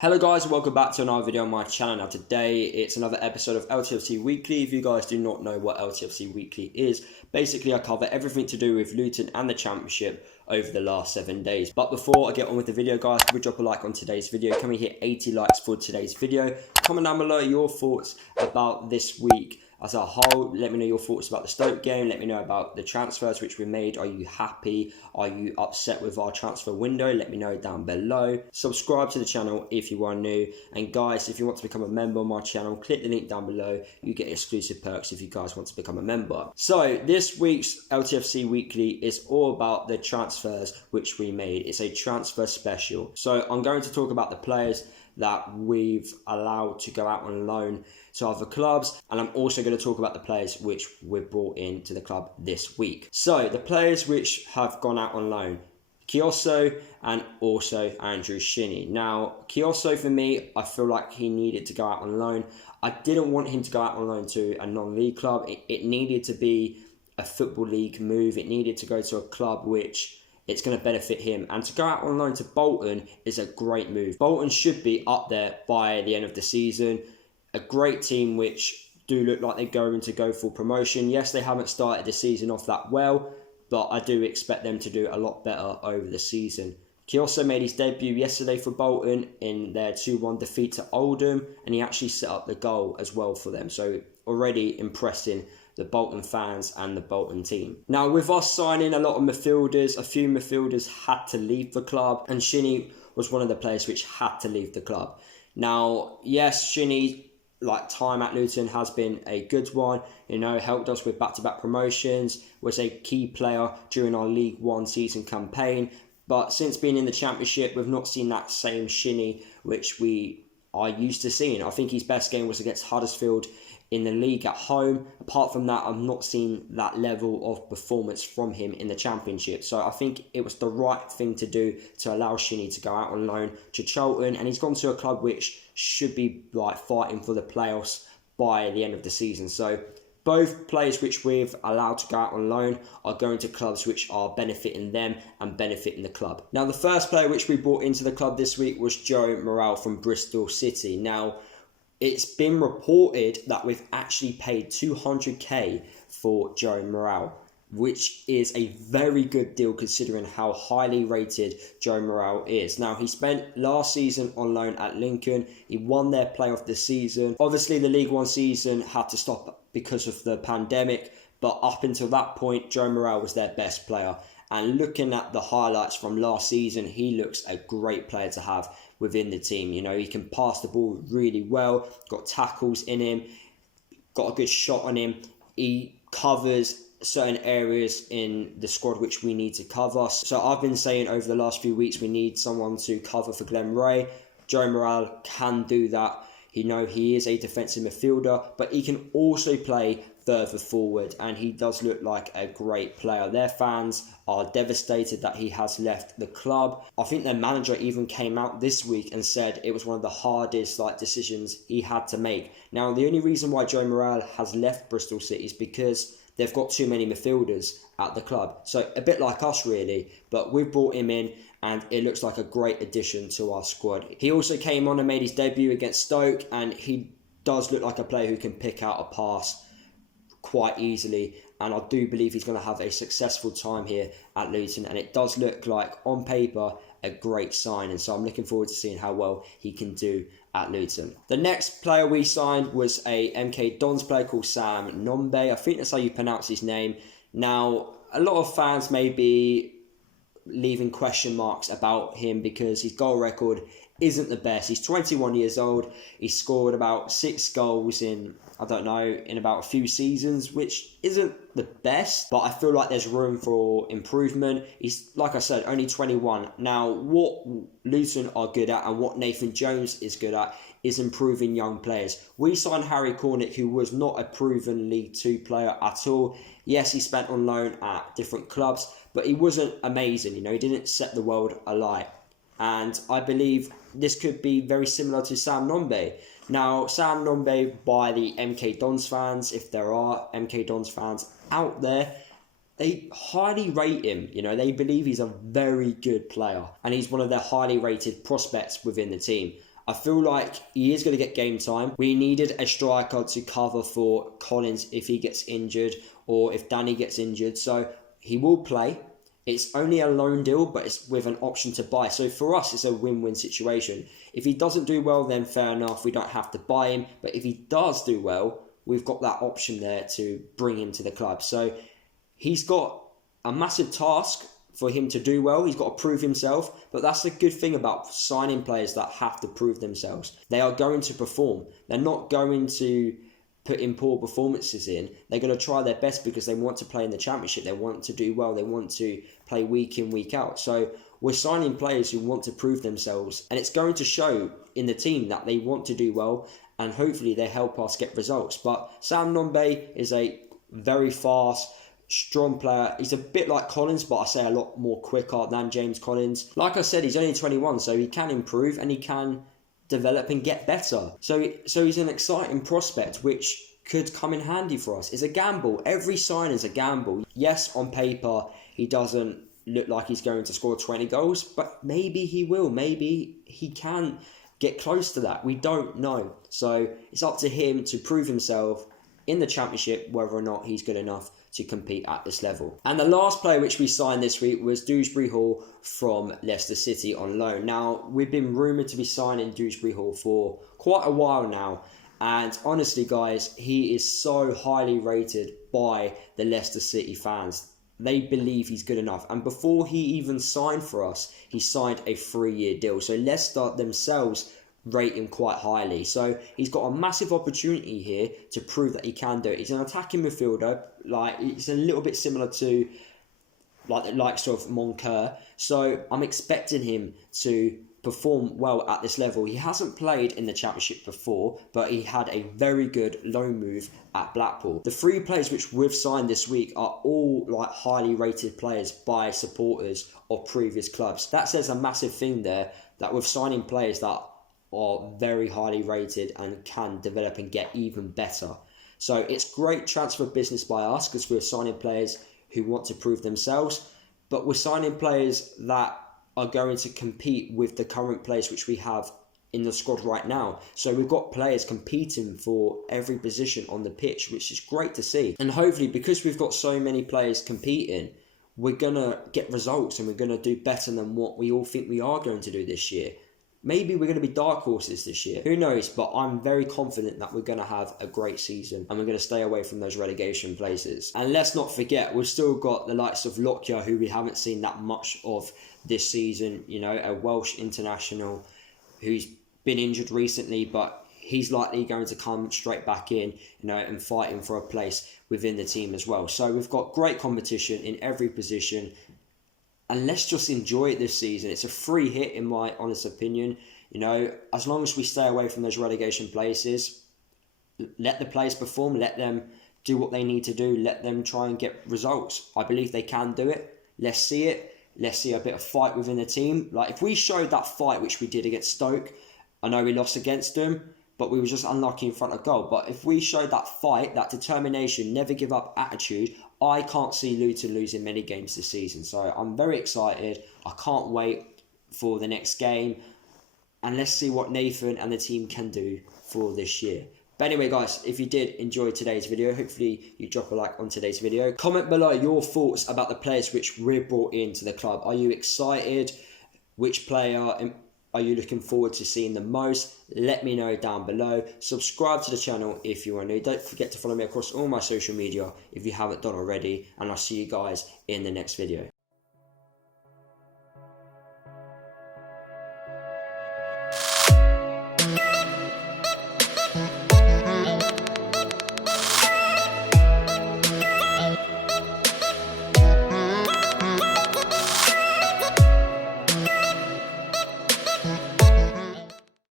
Hello guys, and welcome back to another video on my channel. Now today it's another episode of LTFC Weekly. If you guys do not know what LTFC Weekly is, basically I cover everything to do with Luton and the Championship over the last 7 days. But before I get on with the video guys, can we drop a like on today's video? Can we hit 80 likes for today's video? Comment down below your thoughts about this week as a whole. Let me know your thoughts about the Stoke game. Let me know about the transfers which we made. Are you happy? Are you upset with our transfer window? Let me know down below. Subscribe to the channel if you are new. And guys, if you want to become a member on my channel, click the link down below. You get exclusive perks if you guys want to become a member. So this week's LTFC Weekly is all about the transfers which we made. It's a transfer special. So I'm going to talk about the players that we've allowed to go out on loan to other clubs, and I'm also going to talk about the players which we've brought into the club this week. So the players which have gone out on loan: Kioso and also Andrew Shinnie. Now Kioso, for me, I feel like he needed to go out on loan. I didn't want him to go out on loan to a non-league club. It needed to be a football league move. It needed to go to a club which it's going to benefit him. And to go out on loan to Bolton is a great move. Bolton should be up there by the end of the season. A great team which do look like they're going to go for promotion. Yes, they haven't started the season off that well, but I do expect them to do a lot better over the season. Kioso made his debut yesterday for Bolton in their 2-1 defeat to Oldham, and he actually set up the goal as well for them. So already impressing the Bolton fans and the Bolton team. Now, with us signing a lot of midfielders, a few midfielders had to leave the club, and Shinnie was one of the players which had to leave the club. Now, yes, Shinnie, like, time at Luton has been a good one, you know, helped us with back-to-back promotions, was a key player during our League One season campaign, but since being in the Championship, we've not seen that same Shinnie which we are used to seeing. I think his best game was against Huddersfield in the league at home. Apart from that, I've not seen that level of performance from him in the Championship. So I think it was the right thing to do to allow Shinnie to go out on loan to Charlton, and he's gone to a club which should be like fighting for the playoffs by the end of the season. So both players which we've allowed to go out on loan are going to clubs which are benefiting them and benefiting the club. Now, the first player which we brought into the club this week was Joe Morrell from Bristol City. Now, it's been reported that we've actually paid 200k for Joe Morrell, which is a very good deal considering how highly rated Joe Morrell is. Now, he spent last season on loan at Lincoln. He won their player of the season. Obviously, the League One season had to stop because of the pandemic, but up until that point, Joe Morrell was their best player. And looking at the highlights from last season, he looks a great player to have within the team. You know, he can pass the ball really well, got tackles in him, got a good shot on him. He covers certain areas in the squad which we need to cover. So I've been saying over the last few weeks we need someone to cover for Glenn Ray. Joe Morrell can do that. You know, he is a defensive midfielder, but he can also play further forward, and he does look like a great player. Their fans are devastated that he has left the club. I think their manager even came out this week and said it was one of the hardest decisions he had to make. Now, the only reason why Joe Morrell has left Bristol City is because they've got too many midfielders at the club. So a bit like us really, but we've brought him in and it looks like a great addition to our squad. He also came on and made his debut against Stoke, and he does look like a player who can pick out a pass quite easily, and I do believe he's going to have a successful time here at Luton, and it does look like on paper a great signing, so I'm looking forward to seeing how well he can do at Luton. The next player we signed was a MK Dons player called Sam Nombe. I think that's how you pronounce his name. Now, a lot of fans may be leaving question marks about him because his goal record isn't the best. He's 21 years old. He scored about 6 goals in, I don't know, in about a few seasons, which isn't the best, but I feel like there's room for improvement. He's, like I said, only 21. Now, what Luton are good at and what Nathan Jones is good at is improving young players. We signed Harry Cornick, who was not a proven League 2 player at all. Yes, he spent on loan at different clubs, but he wasn't amazing. You know, he didn't set the world alight. And I believe this could be very similar to Sam Nombe. Now, Sam Nombe, by the MK Dons fans, if there are MK Dons fans out there, they highly rate him. You know, they believe he's a very good player and he's one of their highly rated prospects within the team. I feel like he is going to get game time. We needed a striker to cover for Collins if he gets injured or if Danny gets injured. So he will play. It's only a loan deal, but it's with an option to buy. So for us, it's a win-win situation. If he doesn't do well, then fair enough. We don't have to buy him. But if he does do well, we've got that option there to bring him to the club. So he's got a massive task for him to do well. He's got to prove himself. But that's the good thing about signing players that have to prove themselves. They are going to perform. They're not going to put in poor performances in. They're going to try their best because they want to play in the Championship. They want to do well. They want to play week in, week out. So we're signing players who want to prove themselves, and it's going to show in the team that they want to do well, and hopefully they help us get results. But Sam Nombe is a very fast, strong player. He's a bit like Collins, but I say a lot more quicker than James Collins. Like I said, he's only 21, so he can improve and he can develop and get better. So he's an exciting prospect which could come in handy for us. It's a gamble. Every sign is a gamble. Yes, on paper he doesn't look like he's going to score 20 goals, but maybe he will. Maybe he can get close to that. We don't know. So it's up to him to prove himself in the Championship, whether or not he's good enough to compete at this level. And the last player which we signed this week was Dewsbury-Hall from Leicester City on loan. Now, we've been rumoured to be signing Dewsbury-Hall for quite a while now. And honestly, guys, he is so highly rated by the Leicester City fans. They believe he's good enough. And before he even signed for us, he signed a 3-year deal. So Leicester themselves rate him quite highly. So he's got a massive opportunity here to prove that he can do it. He's an attacking midfielder. Like, he's a little bit similar to like the likes of Moncur. So I'm expecting him to perform well at this level. He hasn't played in the Championship before, but he had a very good loan move at Blackpool. The 3 players which we've signed this week are all like highly rated players by supporters of previous clubs. That says a massive thing there, that we're signing players that are very highly rated and can develop and get even better. So it's great transfer business by us because we're signing players who want to prove themselves, but we're signing players that are going to compete with the current players which we have in the squad right now. So we've got players competing for every position on the pitch, which is great to see. And hopefully, because we've got so many players competing, we're going to get results and we're going to do better than what we all think we are going to do this year. Maybe we're going to be dark horses this year. Who knows? But I'm very confident that we're going to have a great season and we're going to stay away from those relegation places. And let's not forget, we've still got the likes of Lockyer, who we haven't seen that much of this season. You know, a Welsh international who's been injured recently, but he's likely going to come straight back in, you know, and fighting for a place within the team as well. So we've got great competition in every position. And let's just enjoy it this season. It's a free hit, in my honest opinion. You know, as long as we stay away from those relegation places, let the players perform, let them do what they need to do, let them try and get results. I believe they can do it. Let's see it. Let's see a bit of fight within the team. Like, if we showed that fight, which we did against Stoke, I know we lost against them, but we were just unlucky in front of goal. But if we showed that fight, that determination, never give up attitude, I can't see Luton losing many games this season. So I'm very excited. I can't wait for the next game. And let's see what Nathan and the team can do for this year. But anyway, guys, if you did enjoy today's video, hopefully you drop a like on today's video. Comment below your thoughts about the players which we've brought into the club. Are you excited? Which player are you looking forward to seeing the most? Let me know down below. Subscribe to the channel if you are new. Don't forget to follow me across all my social media if you haven't done already. And I'll see you guys in the next video.